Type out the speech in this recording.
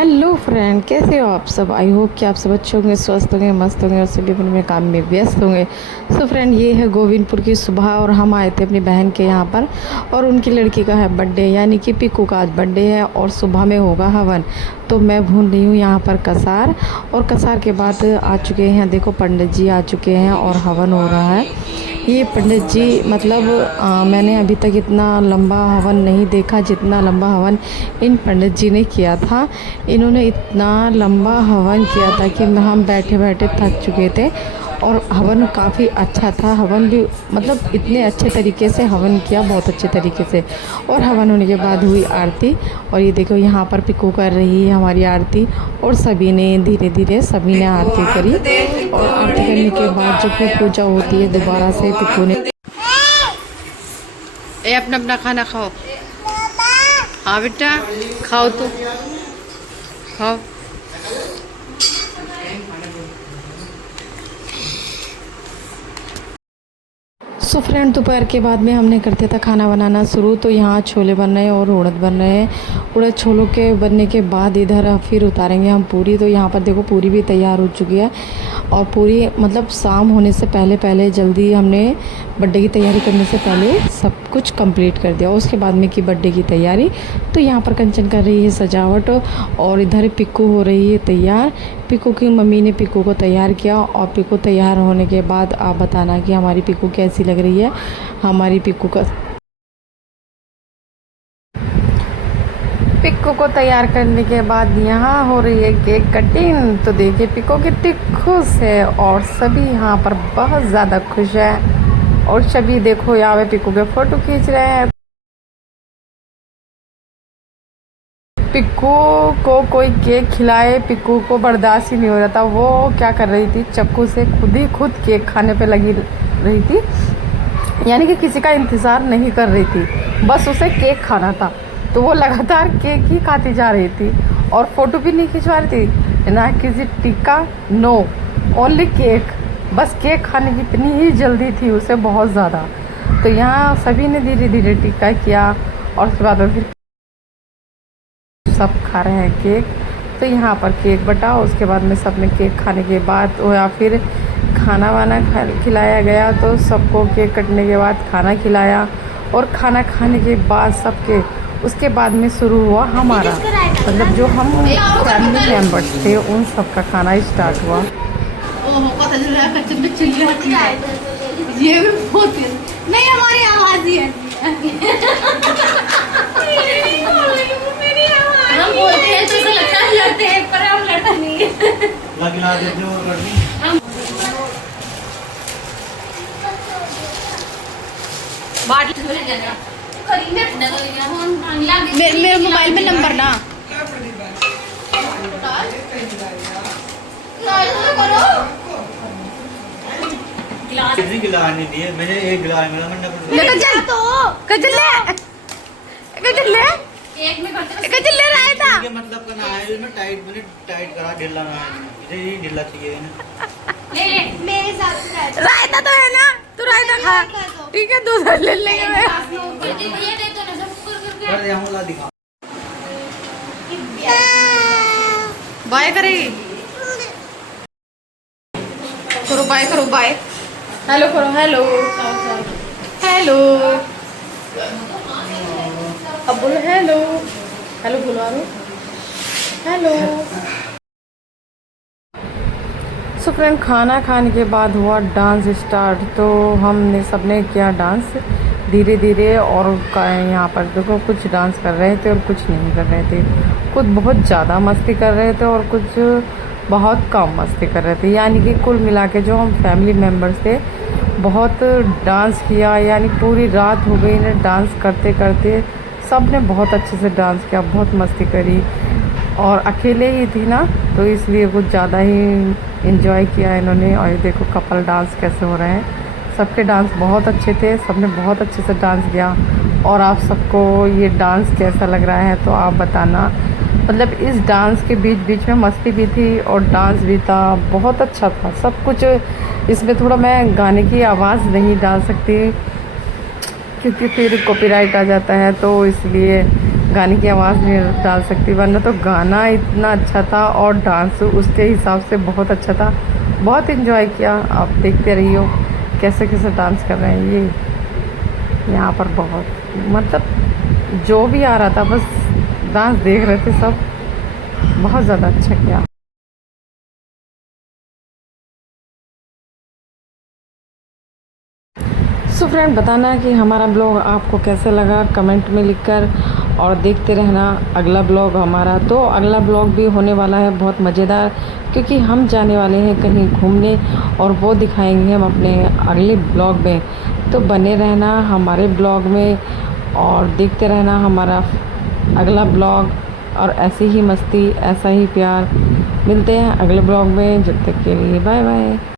Hello friend, कैसे हो आप सब। आई होप कि आप सब अच्छे होंगे, स्वस्थ होंगे, मस्त होंगे और सभी अपने अपने काम में व्यस्त होंगे। सो फ्रेंड, ये है गोविंदपुर की सुबह और हम आए थे अपनी बहन के यहाँ पर और उनकी लड़की का है बर्थडे, यानी कि पिकू का आज बर्थडे है और सुबह में होगा हवन। तो मैं भून रही हूँ यहाँ पर कसार, और कसार के बाद आ चुके हैं, देखो पंडित जी आ चुके हैं और हवन हो रहा है। ये पंडित जी मतलब मैंने अभी तक इतना लंबा हवन नहीं देखा जितना लंबा हवन इन पंडित जी ने किया था। इन्होंने इतना लंबा हवन किया था कि हम बैठे बैठे थक चुके थे, और हवन काफ़ी अच्छा था। हवन भी मतलब इतने अच्छे तरीके से हवन किया, बहुत अच्छे तरीके से। और हवन होने के बाद हुई आरती, और ये देखो यहाँ पर पिकू कर रही है हमारी आरती, और सभी ने धीरे धीरे सभी ने आरती करी। और आरती करने के बाद जब फिर पूजा होती है दोबारा से, पिकू ने अपना अपना खाना खाओ। हाँ बेटा खाओ, तो खाओ। सो फ्रेंड, दोपहर के बाद में हमने करते था खाना बनाना शुरू। तो यहाँ छोले बन रहे हैं और उड़द बन रहे हैं। उड़द छोलों के बनने के बाद इधर फिर उतारेंगे हम पूरी। तो यहाँ पर देखो पूरी भी तैयार हो चुकी है, और पूरी मतलब शाम होने से पहले पहले जल्दी हमने बर्थडे की तैयारी करने से पहले सब कुछ कंप्लीट कर दिया। उसके बाद में की बर्थडे की तैयारी। तो यहाँ पर कंचन कर रही है सजावट, और इधर पिक्कू हो रही है तैयार। पिक्कू की मम्मी ने पिक्कू को तैयार किया, और पिक्कू तैयार होने के बाद आप बताना कि हमारी पिक्कू कैसी लग रही है। हमारी पिक्कू को तैयार करने के बाद यहाँ हो रही है केक कटिंग। तो देखिए पिक्कू कितनी खुश है, और सभी यहाँ पर बहुत ज़्यादा खुश है। और सभी देखो यहाँ पे पिक्कू के फ़ोटो खींच रहे हैं। पिक्कू को कोई केक खिलाए, पिक्कू को बर्दाश्त ही नहीं हो रहा था। वो क्या कर रही थी, चाकू से खुद केक खाने पे लगी रही थी, यानी कि किसी का इंतज़ार नहीं कर रही थी, बस उसे केक खाना था। तो वो लगातार केक ही खाती जा रही थी, और फ़ोटो भी नहीं खिंचवा रही थी, ना किसी टिक्का, नो ओनली केक। बस केक खाने की इतनी ही जल्दी थी उसे, बहुत ज़्यादा। तो यहाँ सभी ने धीरे धीरे टिक्का किया, और उसके बाद में फिर सब खा रहे हैं केक। तो यहाँ पर केक बटा, उसके बाद में सब ने केक खाने के बाद या फिर खाना वाना खिलाया गया। तो सबको केक कटने के बाद खाना खिलाया, और खाना खाने के बाद सबके उसके बाद में शुरू हुआ हमारा, मतलब जो हम फैमिली मेम्बर्स थे उन सब का खाना स्टार्ट हुआ। ये भी बहुत नहीं, हमारी आवाज़ ही है। हम बोलते हैं तो ऐसा लगता है लड़ते हैं, पर हम लड़ते नहीं हैं। लगिला देते हो और लड़नी। मेरे मोबाइल में नंबर ना गिलास नहीं दिए मैंने, एक गिलास मिला मैंने एक में करते ले रहा था। ये मतलब का ना है, मैं टाइट मैंने टाइट करा, ढीला ना है, ये ढीला चाहिए ना। ले मेरे साथ रायता तो है ना, तू रायता खा, ठीक है दूध ले लेंगे। ये दे तो ना सब कर दे, हम ला दिखा। बाय करेगी, करो बाय, करो बाय, हेलो करो, हेलो हेलो, अब बोलो हेलो, हेलो बोलो, हेलो। सो फ्रेंड, खाना खाने के बाद हुआ डांस स्टार्ट। तो हमने सबने किया डांस धीरे धीरे, और यहाँ पर देखो कुछ डांस कर रहे थे और कुछ नहीं कर रहे थे। कुछ बहुत ज़्यादा मस्ती कर रहे थे और कुछ बहुत कम मस्ती कर रहे थे, यानी कि कुल मिला के जो हम फैमिली मेम्बर्स थे बहुत डांस किया, यानी पूरी रात हो गई इन्हें डांस करते करते। सब ने बहुत अच्छे से डांस किया, बहुत मस्ती करी, और अकेले ही थी ना तो इसलिए कुछ ज़्यादा ही इन्जॉय किया इन्होंने। और ये देखो कपल डांस कैसे हो रहे हैं, सबके डांस बहुत अच्छे थे, सबने बहुत अच्छे से डांस किया। और आप सबको ये डांस कैसा लग रहा है तो आप बताना। मतलब इस डांस के बीच बीच में मस्ती भी थी और डांस भी था, बहुत अच्छा था सब कुछ। इसमें थोड़ा मैं गाने की आवाज़ नहीं डाल सकती क्योंकि फिर कॉपीराइट आ जाता है, तो इसलिए गाने की आवाज़ नहीं डाल सकती, वरना तो गाना इतना अच्छा था और डांस उसके हिसाब से बहुत अच्छा था। बहुत इन्जॉय किया। आप देखते रहिए कैसे कैसे डांस कर रहे हैं ये यहाँ पर। बहुत मतलब जो भी आ रहा था बस डांस देख रहे थे सब। बहुत ज़्यादा अच्छा किया। सो फ्रेंड, बताना कि हमारा ब्लॉग आपको कैसे लगा कमेंट में लिखकर, और देखते रहना अगला ब्लॉग हमारा। तो अगला ब्लॉग भी होने वाला है बहुत मज़ेदार, क्योंकि हम जाने वाले हैं कहीं घूमने और वो दिखाएंगे हम अपने अगले ब्लॉग में। तो बने रहना हमारे ब्लॉग में और देखते रहना हमारा अगला ब्लॉग। और ऐसी ही मस्ती, ऐसा ही प्यार। मिलते हैं अगले ब्लॉग में, जब तक के लिए बाय बाय।